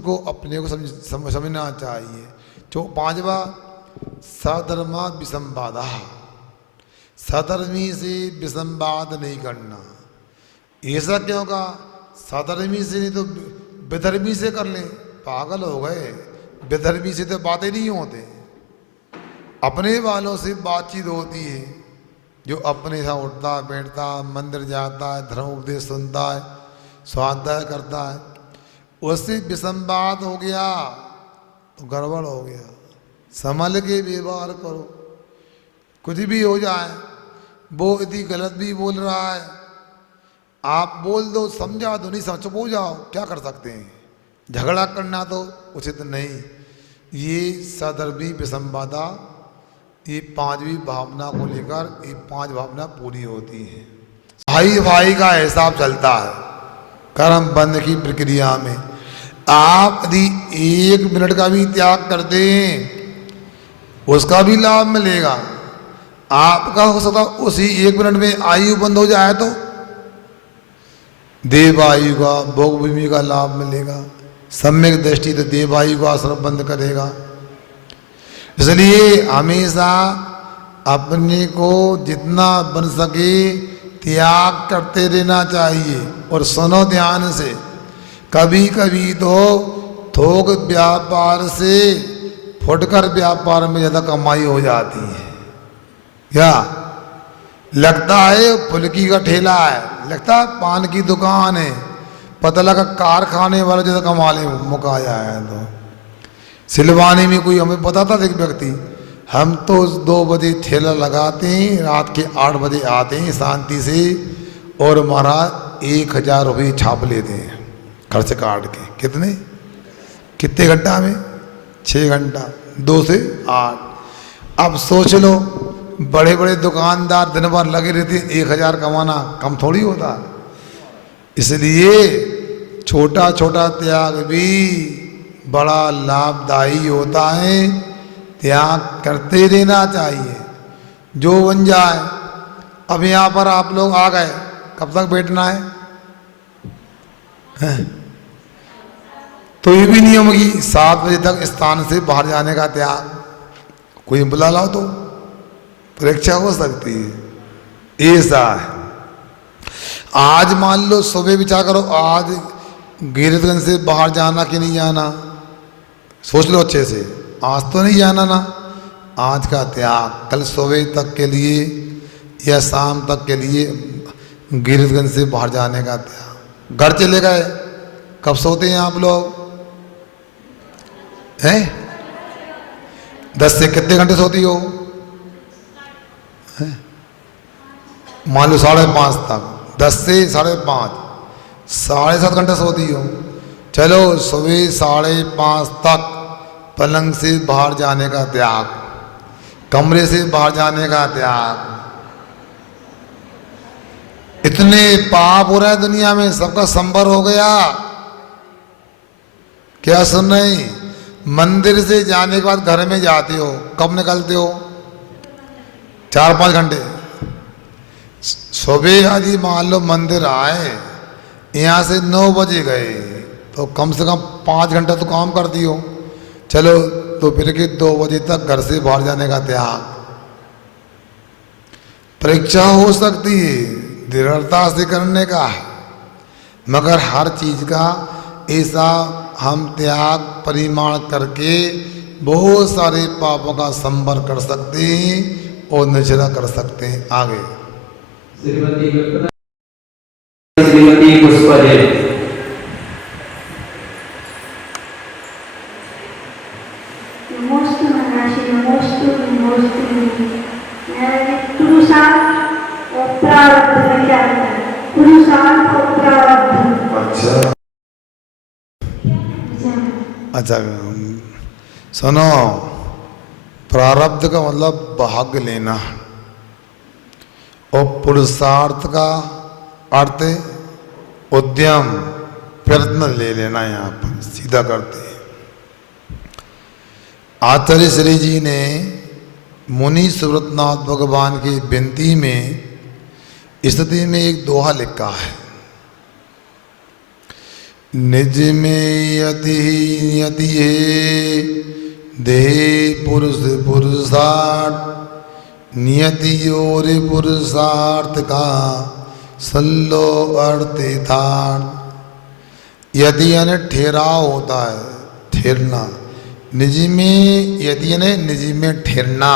को अपने को समझना चाहिए। जो पांचवा, सधर्मा विसंवादा, सधर्मी से विसंवाद नहीं करना। ऐसा क्यों कहा? सधर्मी से नहीं तो विधर्मी से कर ले। पागल हो गए, विधर्मी से तो बातें नहीं होते। अपने वालों से बातचीत होती है, जो अपने साथ उठता बैठता, मंदिर जाता है, धर्म उपदेश सुनता है, स्वाध्याय करता है, उससे विसंवाद हो गया तो गड़बड़ हो गया। संभल के व्यवहार करो। कुछ भी हो जाए, वो यदि गलत भी बोल रहा है, आप बोल दो, समझा दो, नहीं समझ, चुप हो जाओ, क्या कर सकते हैं। झगड़ा करना तो उचित नहीं। ये सधर्मी विसंवादा, ये पांचवी भावना को लेकर ये पांच भावना पूरी होती है। भाई भाई का हिसाब चलता है कर्म बंध की प्रक्रिया में। आप यदि 1 मिनट का भी त्याग कर दें, उसका भी लाभ मिलेगा। आपका हो सकता उसी 1 मिनट में आयु बंद हो जाए तो देवायु का, भोग भूमि का लाभ मिलेगा। सम्यक दृष्टि तो देवायु का आश्रम बंद करेगा। इसलिए हमेशा अपने को जितना बन सके त्याग करते रहना चाहिए। और सुनो ध्यान से, कभी कभी तो थोक व्यापार से फुटकर व्यापार में ज़्यादा कमाई हो जाती है। क्या लगता है फुल्की का ठेला है, लगता है पान की दुकान है, पता लगा कारखाने वाला ज़्यादा कमा ले मुकाया है। तो सिलवानी में कोई हमें बताता था एक व्यक्ति, हम तो 2 बजे ठेला लगाते हैं, रात के 8 बजे आते हैं शांति से, और हमारा 1000 रुपये छाप लेते हैं खर्च काट के। कितने घंटा में? 6 घंटा, 2 से 8। अब सोच लो, बड़े बड़े दुकानदार दिन भर लगे रहते हैं, 1000 कमाना कम थोड़ी होता। इसलिए छोटा छोटा त्याग भी बड़ा लाभदायी होता है। त्याग करते रहना चाहिए, जो बन जाए। अब यहाँ पर आप लोग आ गए, कब तक बैठना है? तो ये भी नियम की 7 बजे तक स्थान से बाहर जाने का त्याग। कोई बुला लाओ तो परीक्षा हो सकती है। ऐसा है। आज मान लो सुबह विचार करो, आज गिरधगंज से बाहर जाना कि नहीं जाना, सोच लो अच्छे से। आज तो नहीं जाना ना, आज का त्याग कल सुबह तक के लिए या शाम तक के लिए गिरधगंज से बाहर जाने का त्याग। घर चले गए, कब सोते हैं आप लोग? हैं 10 से कितने घंटे सोती हो? मान लो 5:30 तक, 10 से 5:30, 7.5 घंटे सोती हो। चलो सुबह 5:30 तक पलंग से बाहर जाने का त्याग, कमरे से बाहर जाने का त्याग। इतने पाप हो रहा है दुनिया में, सबका संबर हो गया। क्या सुन रहे? मंदिर से जाने के बाद घर में जाते हो, कब निकलते हो? 4-5 घंटे। सुबह आज मान लो मंदिर आए, यहाँ से 9 बजे गए, तो कम से कम 5 घंटा तो काम करती हो। चलो तो फिर के 2 बजे तक घर से बाहर जाने का त्याग। परीक्षा हो सकती है, दृढ़ता से करने का है, मगर हर चीज का ऐसा हम त्याग परिमाण करके बहुत सारे पापों का संवर कर सकते हैं और निचला कर सकते हैं। आगे श्रीमती पुष्पा जी। अच्छा सुनो, प्रारब्ध का मतलब भाग्य लेना, और पुरुषार्थ का अर्थ उद्यम प्रयत्न ले लेना। यहाँ पर सीधा करते हैं। आचार्य श्री जी ने मुनि सुव्रतनाथ भगवान की विनती में स्थिति में एक दोहा लिखा है। निज में यति यति है देह पुरुष पुरुषार्थ नियति और पुरुषार्थ का सल्लो अर्थ यथार्थ। यदि यानी ठहराव होता है, ठहरना। निज में यदि यानी निज में ठहरना,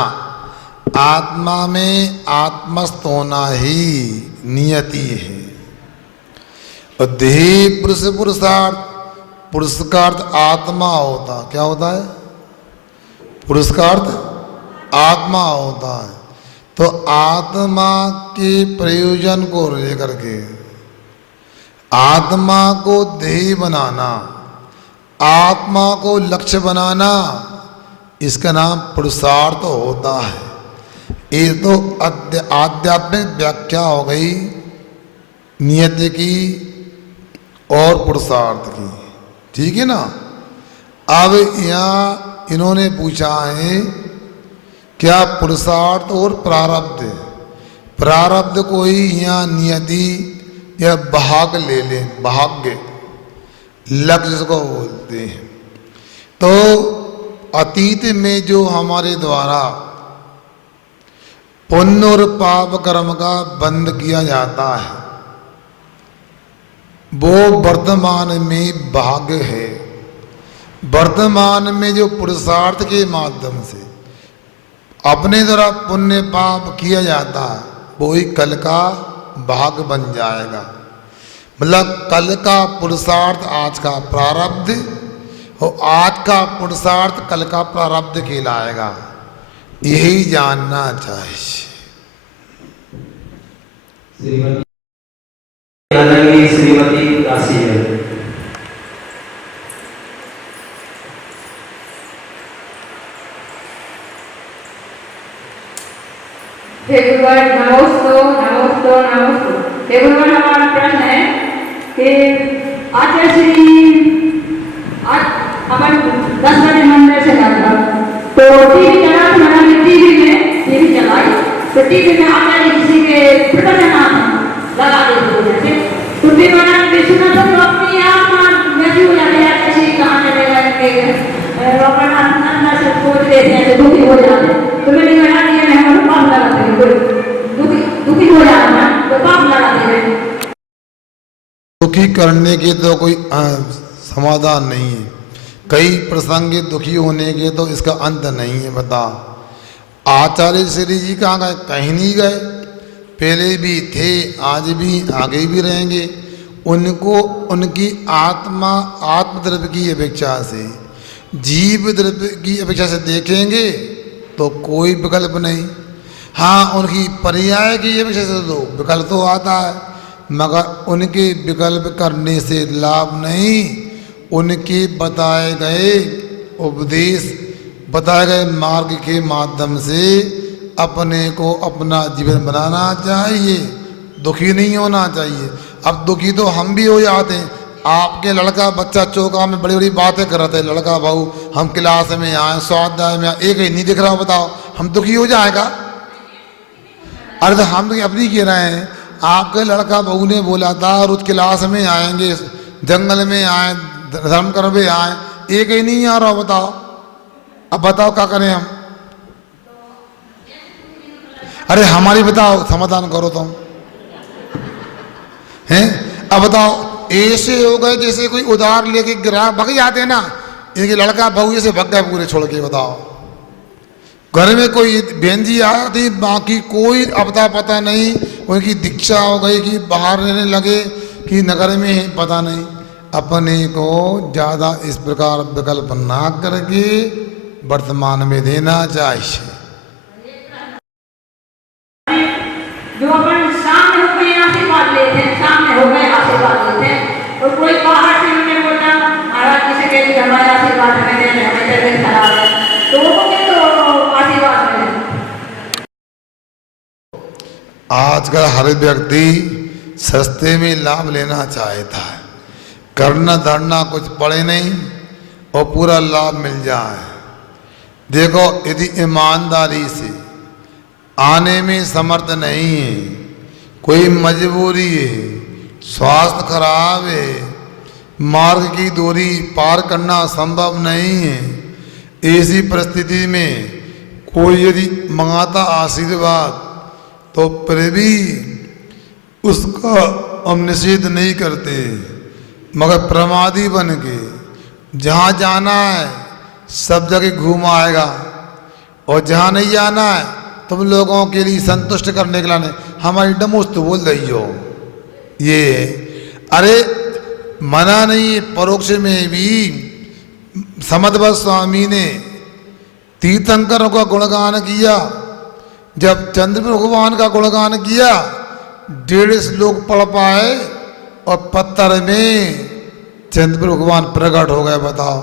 आत्मा में आत्मस्थ होना ही नियति है। और देह पुरुष पुरुषार्थ, पुरुष का अर्थ आत्मा होता, क्या होता है? पुरुष का अर्थ आत्मा होता है। तो आत्मा के प्रयोजन को लेकर के आत्मा को देह बनाना, आत्मा को लक्ष्य बनाना, इसका नाम पुरुषार्थ होता है। ये तो आध्यात्मिक व्याख्या हो गई नियति की और पुरुषार्थ की, ठीक है ना। अब यहाँ इन्होंने पूछा है क्या पुरुषार्थ और प्रारब्ध, प्रारब्ध को ही यहाँ नियति या भाग ले लें, भाग्य लक्ष्य जिसको बोलते हैं। तो अतीत में जो हमारे द्वारा पुण्य और पाप कर्म का बंद किया जाता है वो वर्तमान में भाग्य है। वर्तमान में जो पुरुषार्थ के माध्यम से अपने द्वारा पुण्य पाप किया जाता है वो ही कल का भाग बन जाएगा। मतलब कल का पुरुषार्थ आज का प्रारब्ध और आज का पुरुषार्थ कल का प्रारब्ध कहलाएगा। यही जानना चाहिए। श्रीमती दासी है। हे गुरुवार नमोस्तु नमोस्तु नमोस्तु। हे गुरुवार हमारा प्रश्न है कि आचार्य श्री आज अपन 10 बजे मंदिर से जाता तो टीवी चला, हमारा टीवी चलाई तो टीवी में आचार्य किसी के प्रकरण नाम लगा देते जैसे कुंडी बना के सुना तो अपनी आप में भी हो जाते हैं ऐसे कहां चलेगा के रोकना नंदा से खोज देते हैं तो दुखी हो जाते हैं। तो मैंने कहा कि मैं हम पाप लगाते हैं, दुखी हो जाता है तो पाप लगाते हैं। दुखी करने के तो कोई समाधान नहीं है। कई प्रसंग दुखी होने के तो इसका अंत नहीं है। बता आचार्य श्री जी कहाँ गए? कहीं नहीं गए। पहले भी थे, आज भी, आगे भी रहेंगे। उनको उनकी आत्मा आत्मद्रव्य की अपेक्षा से, जीव द्रव्य की अपेक्षा से देखेंगे तो कोई विकल्प नहीं। हाँ, उनकी पर्याय की अपेक्षा से तो विकल्प तो आता है, मगर उनके विकल्प करने से लाभ नहीं। उनके बताए गए उपदेश, बताए गए मार्ग के माध्यम से अपने को अपना जीवन बनाना चाहिए, दुखी नहीं होना चाहिए। अब दुखी तो हम भी हो जाते हैं। आपके लड़का बच्चा चौका में बड़ी बड़ी बातें कर रहे थे, लड़का बहू हम क्लास में आए, स्वाध्याय में एक ही नहीं दिख रहा, बताओ हम दुखी हो जाएगा? अरे तो हम तो अपनी कह रहे हैं। आपके लड़का बहू ने बोला था रोज क्लास में आएंगे, जंगल में आए, धर्म करवे आए, एक ही नहीं आ रहा, बताओ। अब बताओ क्या करें हम? अरे हमारी बताओ, समाधान करो तुम, हैं? अब बताओ, ऐसे हो गए जैसे कोई उधार लेके ग्राहक भग जाते हैं ना, इनके लड़का बहू से भग गए पूरे छोड़ के। बताओ घर में कोई बहन जी आया थी, बाकी कोई अता पता नहीं। उनकी दीक्षा हो गई कि बाहर रहने लगे कि नगर में है, पता नहीं। अपने को ज़्यादा इस प्रकार विकल्प ना करके वर्तमान में देना चाहिए। जो अपन सामने हो गए आशीर्वाद लेते हैं, सामने हो गए आशीर्वाद लेते हैं, और कोई बाहर से उन्हें बोलता महाराज किसी के लिए हमारे आशीर्वाद हमें देने, हमें तबीयत खराब है, तो वो क्या तो आशीर्वाद मिले। आजकल हर व्यक्ति सस्ते में लाभ लेना चाहता है, करना धरना कुछ पड़े नहीं और पूरा लाभ मिल जाए। देखो, यदि ईमानदारी से आने में समर्थ नहीं है, कोई मजबूरी है, स्वास्थ्य खराब है, मार्ग की दूरी पार करना संभव नहीं है। ऐसी परिस्थिति में कोई यदि मंगाता आशीर्वाद तो फिर भी उसका हम निषेध नहीं करते, मगर प्रमादी बन के जहाँ जाना है सब जगह घूम आएगा, और जहाँ नहीं जाना है तुम लोगों के लिए संतुष्ट करने के लिए हमारी डमोस्त बोल रही हो। ये अरे मना नहीं, परोक्ष में भी समदभट्ट स्वामी ने तीर्थंकरों का गुणगान किया। जब चंद्र भगवान का गुणगान किया 1.5 श्लोक पढ़ पाए और पत्थर में चंद्र भगवान प्रकट हो गए। बताओ,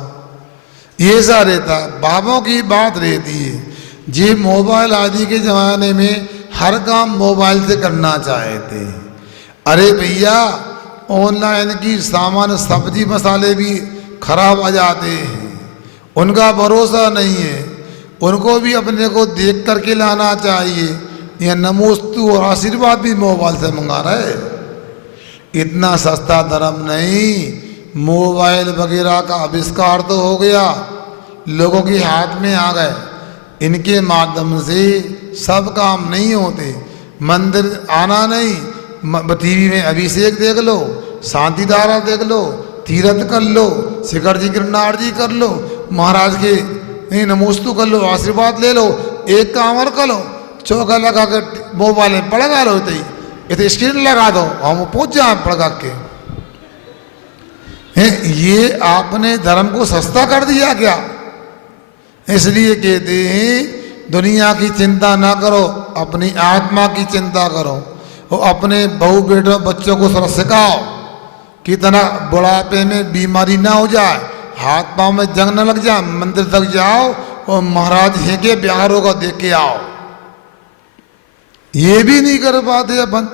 ये सा रहता, बाबों की बात रहती है। जी मोबाइल आदि के ज़माने में हर काम मोबाइल से करना चाहते। अरे भैया, ऑनलाइन की सामान सब्जी मसाले भी खराब आ जाते हैं, उनका भरोसा नहीं है। उनको भी अपने को देख करके लाना चाहिए। यह नमोस्तु और आशीर्वाद भी मोबाइल से मंगा रहे। इतना सस्ता धर्म नहीं। मोबाइल वगैरह का आविष्कार तो हो गया, लोगों के हाथ में आ गए। इनके माध्यम से सब काम नहीं होते। मंदिर आना नहीं, टीवी में अभिषेक देख लो, शांति धारा देख लो, तीर्थ कर लो, शिखर जी गिरनार जी कर लो, महाराज के नमोस्तु कर लो, आशीर्वाद ले लो। एक काम और कर लो, चौका लगा कर मोबाइल में पड़गा लो, इतनी स्क्रीन लगा दो, हम पहुंच जाए पड़गा के। ये आपने धर्म को सस्ता कर दिया क्या? इसलिए कहते हैं दुनिया की चिंता ना करो, अपनी आत्मा की चिंता करो। और अपने बहू बेटों बच्चों को थोड़ा सिखाओ कि तना बुढ़ापे में बीमारी ना हो जाए, हाथ पांव में जंग न लग जाए। मंदिर तक जाओ और महाराज हैं के बिहारों का देख के आओ। ये भी नहीं कर पाते अपन।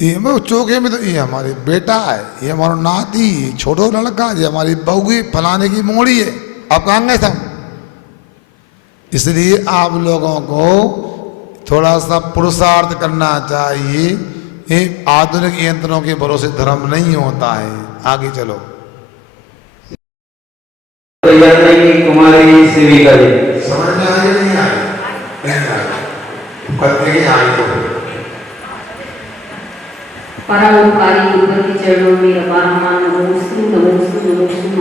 ये चौके में तो ये हमारे बेटा है, ये हमारा नाती, छोटो लड़का, ये हमारी बहू की फलाने की मोड़ी है, आप कहाँ गए सब। इसलिए आप लोगों को थोड़ा सा पुरुषार्थ करना चाहिए। ये आधुनिक यंत्रों के भरोसे धर्म नहीं होता है। आगे चलो। कुमारी सेविका जी, समझ में आई नहीं आई? नहीं आई तो परोपकारी ऊपर के चरणों में अपारमान नमोस्तु नमोस्तु नमोस्तु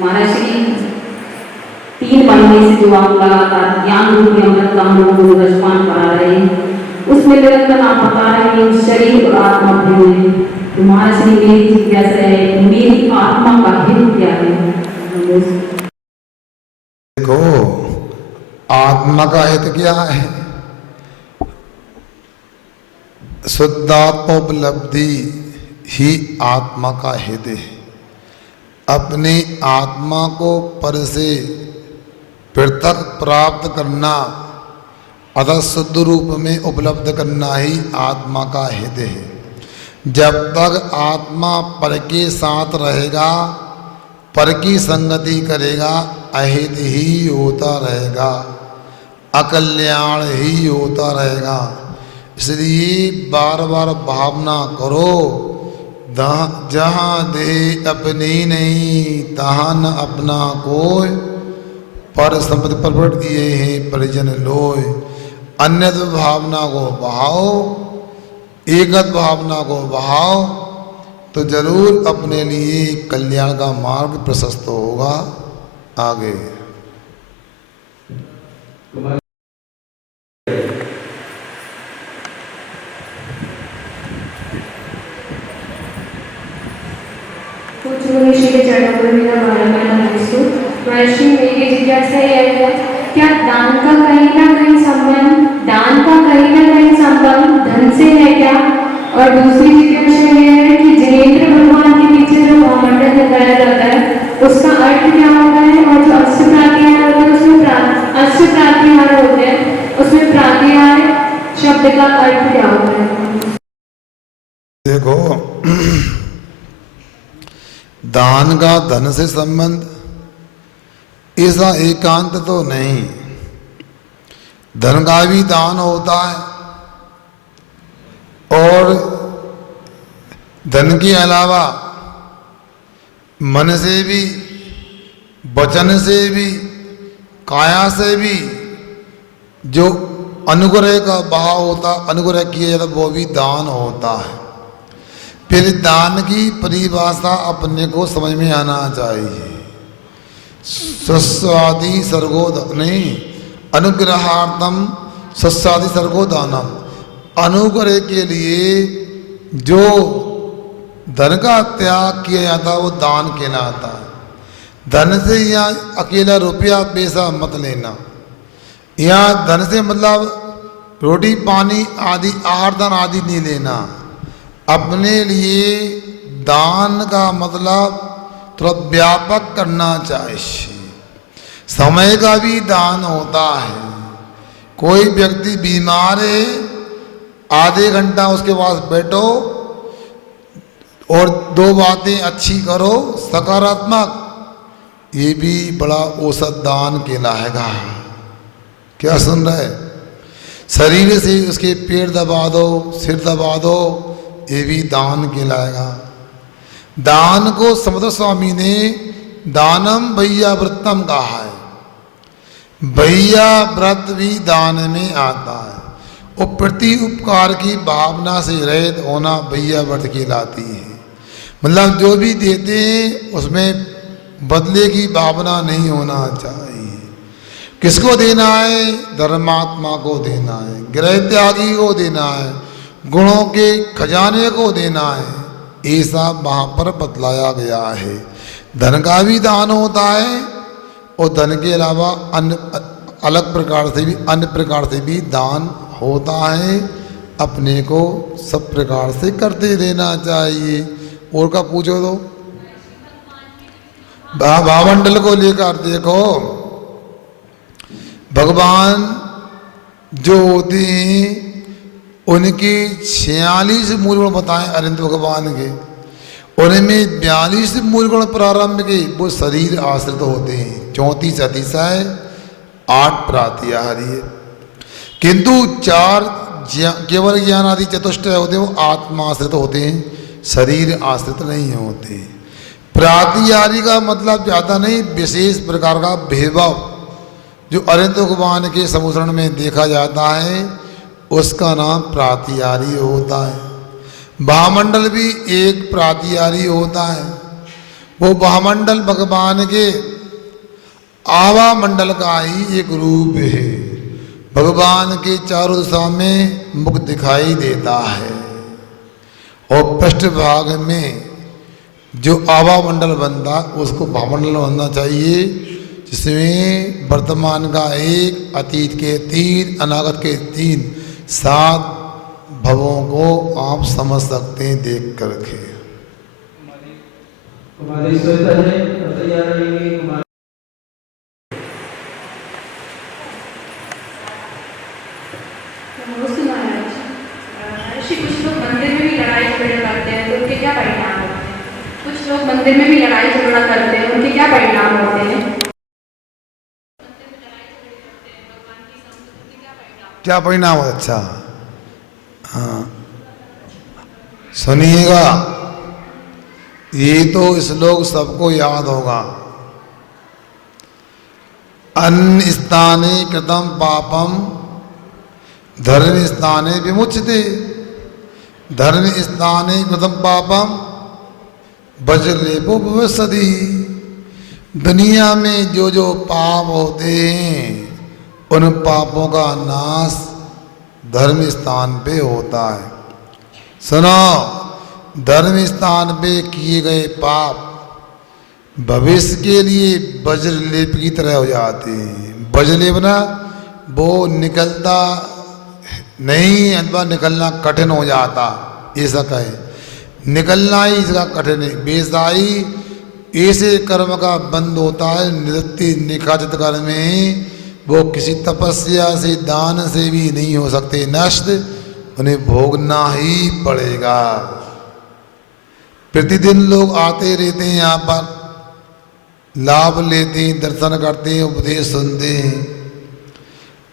महाराज श्री 3 महीने से जो आप लगातार ज्ञान रूपी अमृत का हम लोगों को रसपान करा रहे हैं, उसमें निरंतर आप बता रहे हैं शरीर और आत्मा भिन्न है। तो महाराज श्री मेरी जिज्ञासा है, मेरी आत्मा का हित क्या है? देखो, आत्मा का हित क्या है? शुद्धात्मोपलब्धि ही आत्मा का हित है। अपनी आत्मा को पर से पृथक प्राप्त करना, अतः शुद्ध रूप में उपलब्ध करना ही आत्मा का हित है। जब तक आत्मा पर के साथ रहेगा, पर की संगति करेगा, अहित ही होता रहेगा, अकल्याण ही होता रहेगा। इसलिए बार बार भावना करो, जहाँ देह अपनी नहीं तहाँ न अपना कोय, पर संपत्ति प्रकट किए हैं परिजन लोय। अन्यत भावना को बहाओ, एकत भावना को बहाओ, तो जरूर अपने लिए कल्याण का मार्ग प्रशस्त होगा। आगे कुछ मनुष्य के चरणों पर मेरा बारम्बार नमस्कार। महर्षि मेरी जिज्ञासा यह है, क्या दान का कहीं ना कहीं संबंध धन से है क्या? और दूसरी जिज्ञासा यह है कि जिनेंद्र भगवान के पीछे जो महामंडल दिखाया जाता है उसका अर्थ क्या होता है? और जो अष्ट प्रातिहार होते हैं उसमें प्रातिहार शब्द का अर्थ क्या होता है? देखो, दान का धन से संबंध ऐसा एकांत तो नहीं। धन का भी दान होता है, और धन के अलावा मन से भी, वचन से भी, काया से भी जो अनुग्रह का भाव होता, अनुग्रह किया जाता, वो भी दान होता है। फिर दान की परिभाषा अपने को समझ में आना चाहिए। सस्वादि सर्गो नहीं, अनुग्रहार्थम सस्वादि सर्गो दानम। अनुग्रह के लिए जो धन का त्याग किया जाता है वो दान कहलाता है। धन से यहाँ अकेला रुपया पैसा मत लेना। यहाँ धन से मतलब रोटी पानी आदि, आहार दान आदि नहीं लेना। अपने लिए दान का मतलब थोड़ा व्यापक करना चाहिए। समय का भी दान होता है। कोई व्यक्ति बीमार है, आधे घंटा उसके पास बैठो और 2 बातें अच्छी करो सकारात्मक, ये भी बड़ा औसत दान कहलाएगा। क्या सुन रहे? शरीर से उसके पेट दबा दो, सिर दबा दो, ये भी दान कहलाएगा। दान को समर्थ स्वामी ने दानम भैया व्रतम कहा है। भैया व्रत भी दान में आता है। और प्रति उपकार की भावना से रहित होना भैया व्रत कहलाती है। मतलब जो भी देते हैं उसमें बदले की भावना नहीं होना चाहिए। किसको देना है? धर्मात्मा को देना है, गृह त्यागी को देना है, गुणों के खजाने को देना है। ऐसा वहाँ पर बतलाया गया है। धन का भी दान होता है और धन के अलावा अन्य अलग प्रकार से भी, अन्य प्रकार से भी दान होता है। अपने को सब प्रकार से करते देना चाहिए। और का पूछो तो भावमंडल को लेकर देखो, भगवान जो होते हैं उनके 46 मूल गुण बताएं अनंत भगवान के। उनमें 42 मूल गुण प्रारंभ के वो शरीर आश्रित होते हैं। 34 अतिशय, 8 प्रातिहारी है। किंतु 4 केवल ज्ञान आदि चतुष्टय होते हैं, वो आत्मा आश्रित होते हैं, शरीर आश्रित नहीं होते। प्रातिहारी का मतलब ज़्यादा नहीं, विशेष प्रकार का भेदभाव जो अनंत भगवान के समुद्रण में देखा जाता है उसका नाम प्रातिहारी होता है। भामंडल भी एक प्रातिहारी होता है। वो भामंडल भगवान के आवा मंडल का ही एक रूप है। भगवान के चारों दिशा में मुख दिखाई देता है और पृष्ठ भाग में जो आवा मंडल बनता उसको भामंडल बनना चाहिए, जिसमें वर्तमान का 1, अतीत के 3, अनागत के 3, 7 भवों को आप समझ सकते हैं देख करके। हमारी श्वेता जी तैयार रहेंगी। कुछ लोग मंदिर में भी लड़ाई झगड़े करते हैं तो उनके क्या परिणाम होते हैं? कुछ लोग मंदिर में भी लड़ाई झगड़ा करते हैं, उनके क्या परिणाम होते हैं? क्या परिणाम? अच्छा हाँ सुनिएगा, ये तो श्लोक सबको याद होगा। अन्य स्थाने कृतम पापम धर्म स्थाने विमुच्यते। धर्म स्थाने कृतम पापम वज्रलेपो भविष्यति। दुनिया में जो जो पाप होते हैं उन पापों का नाश धर्म स्थान पे होता है। सुनो, धर्म स्थान पे किए गए पाप भविष्य के लिए वज्रलेप की तरह हो जाते हैं। वज्रलेप ना वो निकलता नहीं, अथवा निकलना कठिन हो जाता, ऐसा कहे। निकलना ही इसका कठिन है। बेसाई ऐसे कर्म का बंद होता है निवृत्ति निकाचित कर्म में, वो किसी तपस्या से दान से भी नहीं हो सकते नष्ट, उन्हें भोगना ही पड़ेगा। प्रतिदिन लोग आते रहते हैं यहाँ पर, लाभ लेते हैं, दर्शन करते हैं, उपदेश सुनते हैं।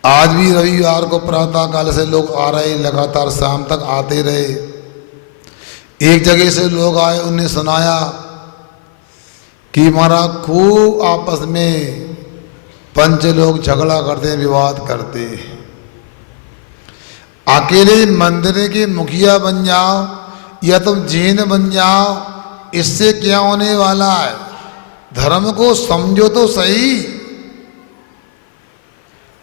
आज भी रविवार को प्रातः काल से लोग आ रहे, लगातार शाम तक आते रहे। एक जगह से लोग आए, उन्हें सुनाया कि हमारा खूब आपस में पंच लोग झगड़ा करते हैं, विवाद करते हैं। अकेले मंदिर के मुखिया बन जाओ या तुम जीन बन जाओ, इससे क्या होने वाला है? धर्म को समझो तो सही।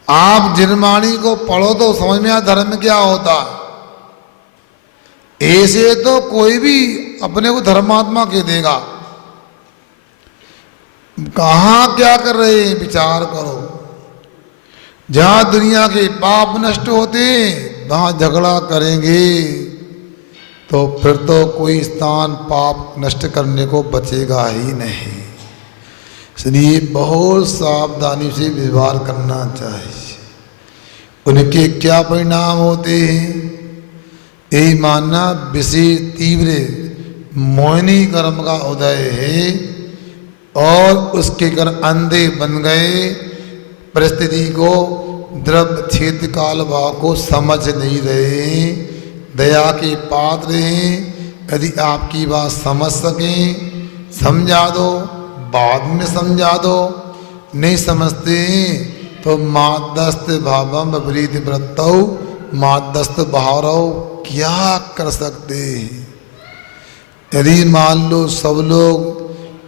आप जिनवाणी को पढ़ो तो समझ में आ धर्म क्या होता है। ऐसे तो कोई भी अपने को धर्मात्मा कह देगा। कहाँ क्या कर रहे हैं, विचार करो। जहां दुनिया के पाप नष्ट होते हैं वहां झगड़ा करेंगे तो फिर तो कोई स्थान पाप नष्ट करने को बचेगा ही नहीं। इसलिए बहुत सावधानी से व्यवहार करना चाहिए। उनके क्या परिणाम होते हैं, यही मानना विशेष तीव्र मोहिनी कर्म का उदय है और उसके कर अंधे बन गए, परिस्थिति को द्रव्य क्षेत्र काल भाव को समझ नहीं रहे, दया के पात्र हैं। यदि आपकी बात समझ सकें समझा दो, बाद में समझा दो। नहीं समझते तो मादस्त भावम विपरीत वृत्तौ मादस्त भावरौ क्या कर सकते हैं। यदि मान लो सब लोग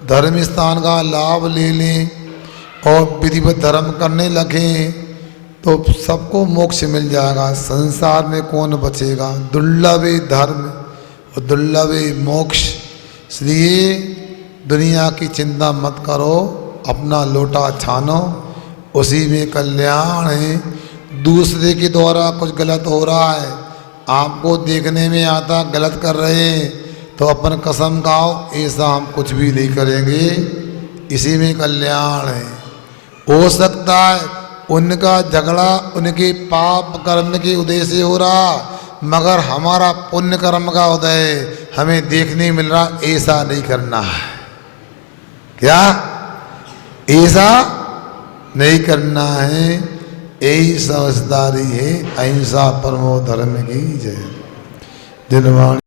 धर्म स्थान का लाभ ले लें और विधिवत धर्म करने लगें तो सबको मोक्ष मिल जाएगा। संसार में कौन बचेगा। दुर्लभ धर्म और दुर्लभ मोक्ष। इसलिए दुनिया की चिंता मत करो, अपना लोटा छानो, उसी में कल्याण है। दूसरे के द्वारा कुछ गलत हो रहा है, आपको देखने में आता गलत कर रहे हैं तो अपन कसम खाओ ऐसा हम कुछ भी नहीं करेंगे, इसी में कल्याण है। हो सकता है उनका झगड़ा उनके पाप कर्म के उदय से हो रहा, मगर हमारा पुण्य कर्म का उदय हमें देखने मिल रहा। ऐसा नहीं करना है। क्या ऐसा नहीं करना है। यही समझदारी है। अहिंसा परमो धर्म की जय। जिनवाणी